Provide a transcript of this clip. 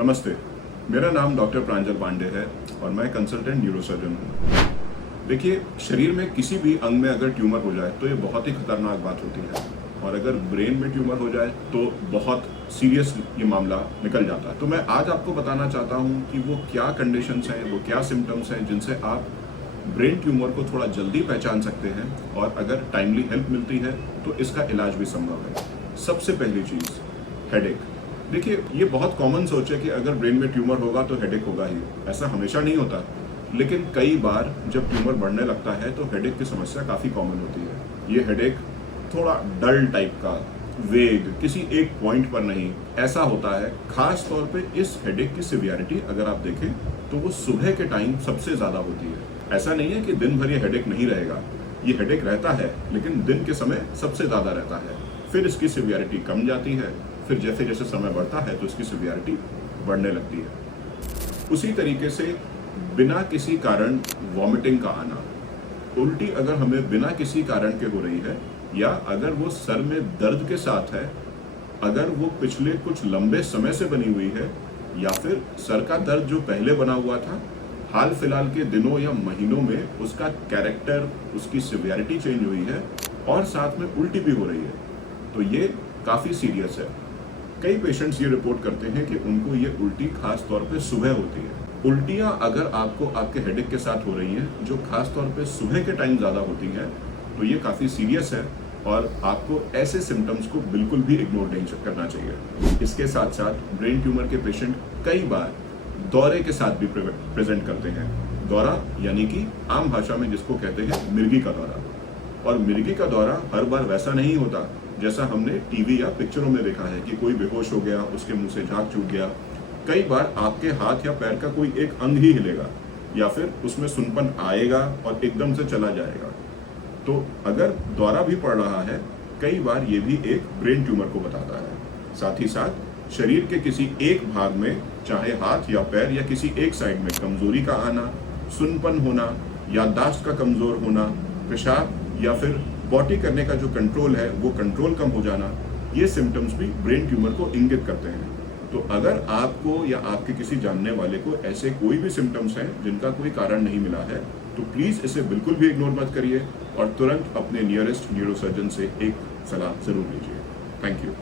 नमस्ते, मेरा नाम डॉक्टर प्रांजल पांडे है और मैं कंसल्टेंट न्यूरोसर्जन हूँ। देखिए, शरीर में किसी भी अंग में अगर ट्यूमर हो जाए तो ये बहुत ही खतरनाक बात होती है और अगर ब्रेन में ट्यूमर हो जाए तो बहुत सीरियस ये मामला निकल जाता है। तो मैं आज आपको बताना चाहता हूँ कि वो क्या कंडीशंस हैं, वो क्या सिम्टम्स हैं जिनसे आप ब्रेन ट्यूमर को थोड़ा जल्दी पहचान सकते हैं और अगर टाइमली हेल्प मिलती है तो इसका इलाज भी संभव है। सबसे पहली चीज़, हेडेक। देखिए, ये बहुत कॉमन सोच है कि अगर ब्रेन में ट्यूमर होगा तो हेडेक होगा ही। ऐसा हमेशा नहीं होता, लेकिन कई बार जब ट्यूमर बढ़ने लगता है तो हेडेक की समस्या काफ़ी कॉमन होती है। ये हेडेक थोड़ा डल टाइप का, वेग, किसी एक पॉइंट पर नहीं, ऐसा होता है। खास तौर पे इस हेडेक की सिवियरिटी अगर आप देखें तो वो सुबह के टाइम सबसे ज़्यादा होती है। ऐसा नहीं है कि दिन भर ये हेडेक नहीं रहेगा, ये हेडेक रहता है, लेकिन दिन के समय सबसे ज़्यादा रहता है। फिर इसकी सिवियरिटी कम जाती है, फिर जैसे जैसे समय बढ़ता है तो इसकी सिवियरिटी बढ़ने लगती है। उसी तरीके से बिना किसी कारण वॉमिटिंग का आना, उल्टी अगर हमें बिना किसी कारण के हो रही है या अगर वो सर में दर्द के साथ है, अगर वो पिछले कुछ लंबे समय से बनी हुई है या फिर सर का दर्द जो पहले बना हुआ था, हाल फिलहाल के दिनों या महीनों में उसका कैरेक्टर, उसकी सिवियरिटी चेंज हुई है और साथ में उल्टी भी हो रही है, तो ये काफ़ी सीरियस है। कई पेशेंट्स ये रिपोर्ट करते हैं कि उनको ये उल्टी खास तौर पे सुबह होती है। उल्टियाँ अगर आपको आपके हेडेक के साथ हो रही हैं, जो खास तौर पे सुबह के टाइम ज़्यादा होती हैं, तो ये काफ़ी सीरियस है और आपको ऐसे सिम्टम्स को बिल्कुल भी इग्नोर नहीं करना चाहिए। इसके साथ साथ ब्रेन ट्यूमर के पेशेंट कई बार दौरे के साथ भी प्रेजेंट करते हैं। दौरा यानी कि आम भाषा में जिसको कहते हैं मिर्गी का दौरा। और मिर्गी का दौरा हर बार वैसा नहीं होता जैसा हमने टीवी या पिक्चरों में देखा है कि कोई बेहोश हो गया, उसके मुंह से झाग छूट गया। कई बार आपके हाथ या पैर का कोई एक अंग ही हिलेगा या फिर उसमें सुनपन आएगा और एकदम से चला जाएगा। तो अगर दौरा भी पड़ रहा है, कई बार ये भी एक ब्रेन ट्यूमर को बताता है। साथ ही साथ शरीर के किसी एक भाग में, चाहे हाथ या पैर या किसी एक साइड में कमजोरी का आना, सुनपन होना, याददाश्त का कमजोर होना, पेशाब या फिर बॉटी करने का जो कंट्रोल है वो कंट्रोल कम हो जाना, ये सिम्टम्स भी ब्रेन ट्यूमर को इंगित करते हैं। तो अगर आपको या आपके किसी जानने वाले को ऐसे कोई भी सिम्टम्स हैं जिनका कोई कारण नहीं मिला है, तो प्लीज़ इसे बिल्कुल भी इग्नोर मत करिए और तुरंत अपने नियरेस्ट न्यूरोसर्जन से एक सलाह ज़रूर लीजिए। Thank you.